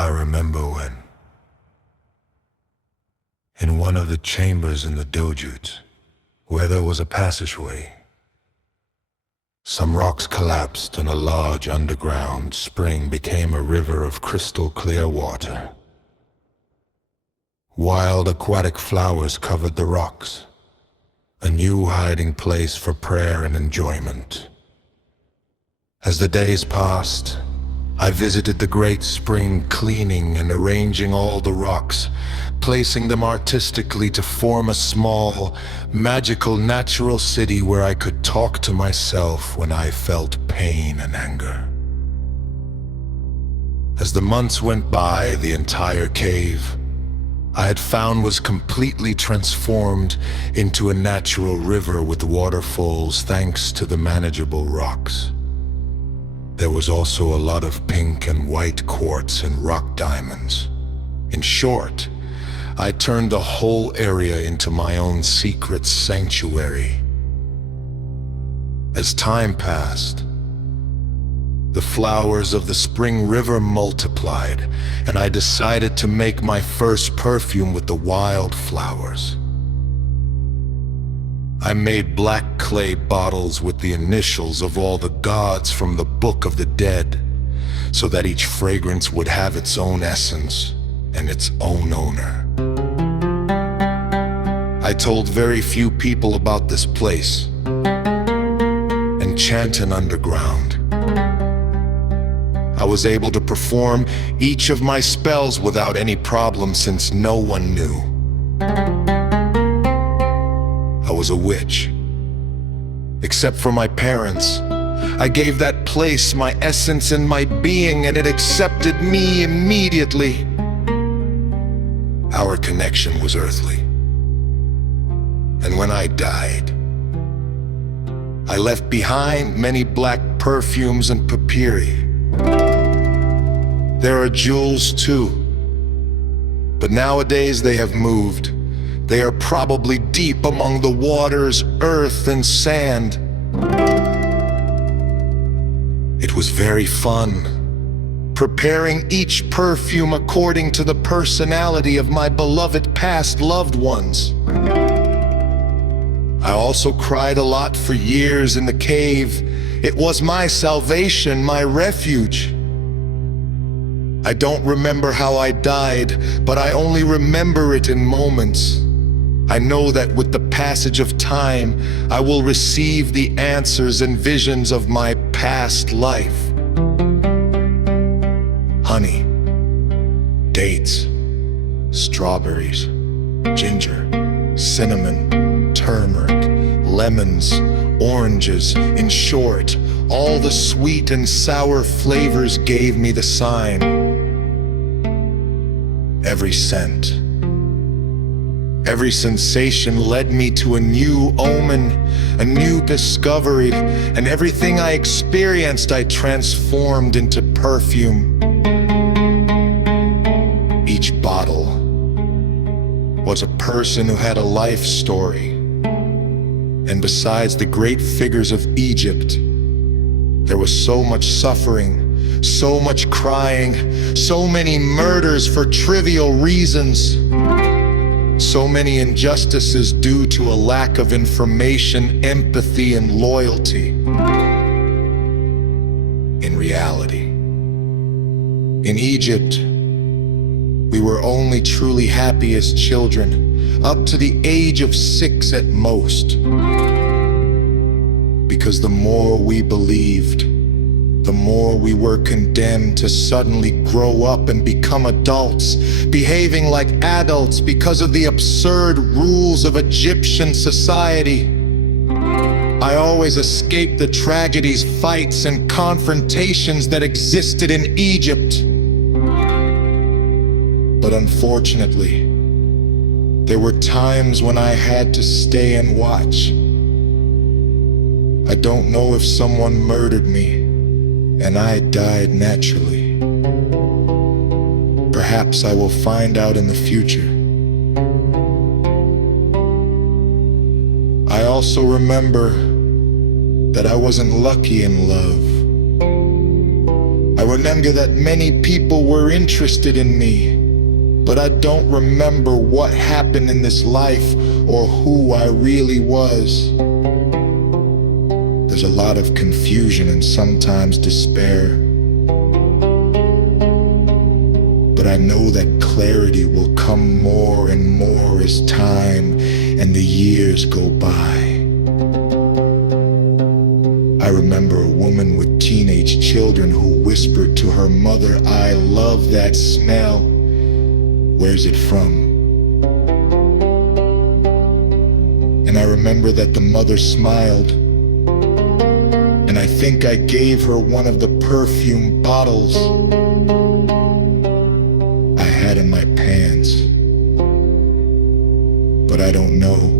I remember when, in one of the chambers in the dojut, where there was a passageway, some rocks collapsed and a large underground spring became a river of crystal clear water. Wild aquatic flowers covered the rocks, a new hiding place for prayer and enjoyment. As the days passed, I visited the great spring, cleaning and arranging all the rocks, placing them artistically to form a small, magical natural city where I could talk to myself when I felt pain and anger. As the months went by, the entire cave I had found was completely transformed into a natural river with waterfalls thanks to the manageable rocks. There was also a lot of pink and white quartz and rock diamonds. In short, I turned the whole area into my own secret sanctuary. As time passed, the flowers of the spring river multiplied, and I decided to make my first perfume with the wild flowers. I made black clay bottles with the initials of all the gods from the Book of the Dead, so that each fragrance would have its own essence and its own owner. I told very few people about this place, Enchanted Underground. I was able to perform each of my spells without any problem since no one knew. I was a witch. Except for my parents, I gave that place my essence and my being, and it accepted me immediately. Our connection was earthly. And when I died, I left behind many black perfumes and papyri. There are jewels too, but nowadays they have moved. They are probably deep among the waters, earth, and sand. It was very fun, preparing each perfume according to the personality of my beloved past loved ones. I also cried a lot for years in the cave. It was my salvation, my refuge. I don't remember how I died, but I only remember it in moments. I know that with the passage of time, I will receive the answers and visions of my past life. Honey, dates, strawberries, ginger, cinnamon, turmeric, lemons, oranges. In short, all the sweet and sour flavors gave me the sign. Every scent, every sensation led me to a new omen, a new discovery, and everything I experienced I transformed into perfume. Each bottle was a person who had a life story. And besides the great figures of Egypt, there was so much suffering, so much crying, so many murders for trivial reasons, so many injustices due to a lack of information, empathy, and loyalty. In reality, in Egypt, we were only truly happy as children, up to the age of 6 at most. Because the more we believed, the more we were condemned to suddenly grow up and become adults, behaving like adults because of the absurd rules of Egyptian society. I always escaped the tragedies, fights, and confrontations that existed in Egypt. But unfortunately, there were times when I had to stay and watch. I don't know if someone murdered me and I died naturally. Perhaps I will find out in the future. I also remember that I wasn't lucky in love. I remember that many people were interested in me, but I don't remember what happened in this life or who I really was. There's a lot of confusion and sometimes despair, but I know that clarity will come more and more as time and the years go by. I remember a woman with teenage children who whispered to her mother, "I love that smell. Where's it from?" And I remember that the mother smiled, and I think I gave her one of the perfume bottles I had in my pants. But I don't know.